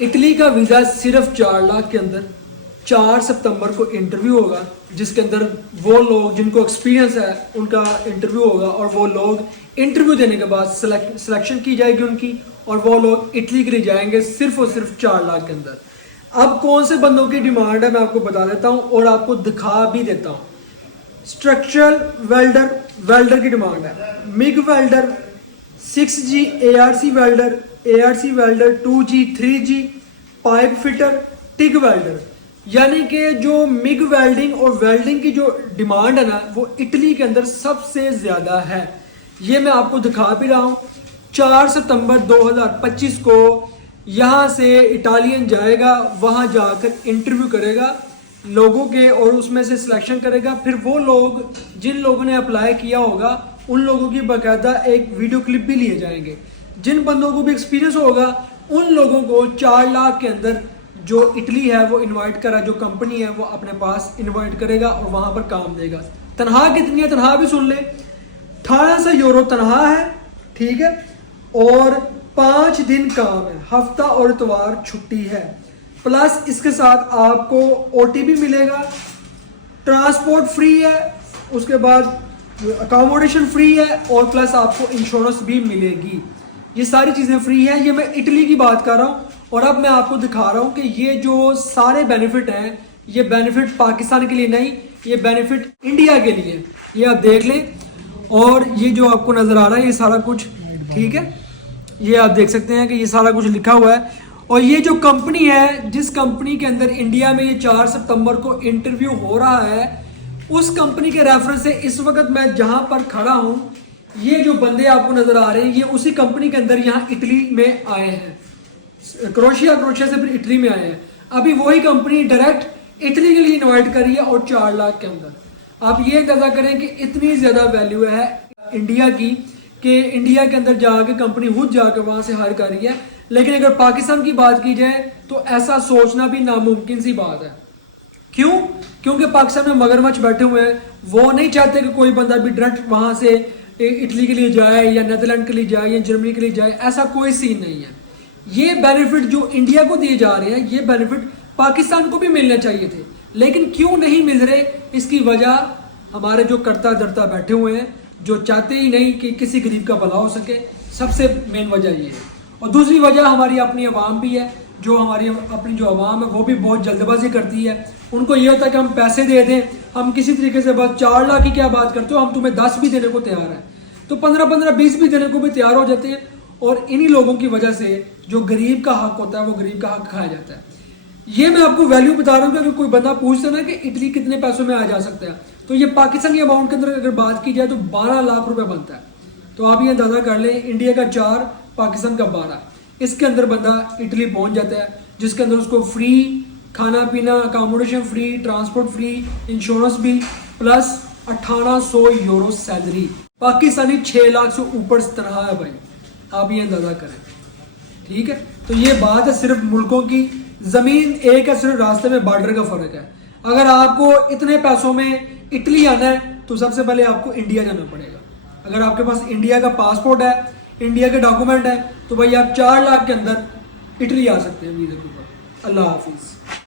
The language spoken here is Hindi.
इटली का वीज़ा सिर्फ 4 लाख के अंदर 4 सितंबर को इंटरव्यू होगा, जिसके अंदर वो लोग जिनको एक्सपीरियंस है उनका इंटरव्यू होगा और वो लोग इंटरव्यू देने के बाद सिलेक्शन की जाएगी उनकी और वो लोग इटली के लिए जाएंगे सिर्फ और सिर्फ 4 लाख के अंदर। अब कौन से बंदों की डिमांड है मैं आपको बता देता हूँ और आपको दिखा भी देता हूँ। स्ट्रक्चरल वेल्डर की डिमांड है, MiG welder, 6G ARC welder 2G 3G pipe fitter, TIG welder. यानी कि जो मिग वेल्डिंग और वेल्डिंग की जो डिमांड है ना वो इटली के अंदर सबसे ज्यादा है। ये मैं आपको दिखा भी रहा हूँ। 4 सितंबर 2025 को यहाँ से इटालियन जाएगा, वहाँ जाकर इंटरव्यू करेगा लोगों के और उसमें से सिलेक्शन करेगा। फिर वो लोग जिन लोगों ने अप्लाई किया होगा उन लोगों की बाकायदा एक वीडियो क्लिप भी लिए जाएंगे। जिन बंदों को भी एक्सपीरियंस होगा उन लोगों को 4 लाख के अंदर जो इटली है वो इनवाइट करा, जो कंपनी है वो अपने पास इनवाइट करेगा और वहां पर काम देगा। तनख्वाह कितनी है, तनख्वाह भी सुन ले, 1800 यूरो तनख्वाह है, ठीक है। और 5 दिन काम है, हफ्ता और इतवार छुट्टी है। प्लस इसके साथ आपको ओटी भी मिलेगा, ट्रांसपोर्ट फ्री है, उसके बाद अकोमोडेशन फ्री है और प्लस आपको इंश्योरेंस भी मिलेगी। ये सारी चीज़ें फ्री हैं। ये मैं इटली की बात कर रहा हूँ और अब मैं आपको दिखा रहा हूँ कि ये जो सारे बेनिफिट हैं ये बेनिफिट पाकिस्तान के लिए नहीं, ये बेनिफिट इंडिया के लिए। ये आप देख लें और ये जो आपको नज़र आ रहा है ये सारा कुछ, ठीक है, ये आप देख सकते हैं कि ये सारा कुछ लिखा हुआ है। और ये जो कंपनी है, जिस कंपनी के अंदर इंडिया में ये 4 सितंबर को इंटरव्यू हो रहा है, उस कंपनी के रेफरेंस से इस वक्त मैं जहां पर खड़ा हूं, ये जो बंदे आपको नजर आ रहे हैं ये उसी कंपनी के अंदर यहाँ इटली में आए हैं। क्रोशिया से फिर इटली में आए हैं। अभी वही कंपनी डायरेक्ट इटली के लिए इन्वाइट करी है और 4 लाख के अंदर। आप ये अंदाजा करें कि इतनी ज्यादा वैल्यू है इंडिया की कि इंडिया के अंदर जाके कंपनी खुद जाके वहां से हायर कर रही है। लेकिन अगर पाकिस्तान की बात की जाए तो ऐसा सोचना भी नामुमकिन सी बात है। क्यों? क्योंकि पाकिस्तान में मगरमच्छ बैठे हुए हैं, वो नहीं चाहते कि कोई बंदा भी डायरेक्ट वहां से इटली के लिए जाए या नीदरलैंड के लिए जाए या जर्मनी के लिए जाए। ऐसा कोई सीन नहीं है। ये बेनिफिट जो इंडिया को दिए जा रहे हैं ये बेनिफिट पाकिस्तान को भी मिलने चाहिए थे, लेकिन क्यों नहीं मिल रहे? इसकी वजह हमारे जो करता धरता बैठे हुए हैं, जो चाहते ही नहीं कि किसी गरीब का भला हो सके। सबसे मेन वजह ये है। और दूसरी वजह हमारी अपनी आवाम भी है। जो हमारी अपनी जो आवाम है वो भी बहुत जल्दबाजी करती है। उनको ये होता है कि हम पैसे दे दें, हम किसी तरीके से बस 4 लाख की क्या बात करते हो, हम तुम्हें 10 भी देने को तैयार हैं, तो 15-15 20 भी देने को भी तैयार हो जाते हैं। और इन्हीं लोगों की वजह से जो गरीब का हक होता है वो गरीब का हक खाया जाता है। ये मैं आपको वैल्यू बता रहा हूँ कि अगर कोई बंदा पूछता ना कि इटली कितने पैसों में आ जा सकता है, तो ये पाकिस्तानी अमाउंट के अंदर अगर बात की जाए तो 12 लाख रुपए बनता है। तो आप ये अंदाजा कर लें, इंडिया का 4, पाकिस्तान का 12, इसके अंदर बंदा इटली पहुंच जाता है, जिसके अंदर उसको फ्री खाना पीना, accommodation free, transport free, insurance भी, plus 1800 euro salary. Pakistani 6 lakh से ऊपर तनख्वाह है भाई, आप ये अंदाजा करें, ठीक है। तो ये बात है सिर्फ मुल्कों की। जमीन एक है, सिर्फ रास्ते में बॉर्डर का फर्क है। अगर आपको इतने पैसों में इटली आना है तो सबसे पहले आपको इंडिया जाना पड़ेगा। अगर आपके पास इंडिया का पासपोर्ट है, इंडिया के डॉक्यूमेंट है, तो भाई आप 4 लाख के अंदर इटली आ सकते हैं वीजा के ऊपर। अल्लाह हाफिज।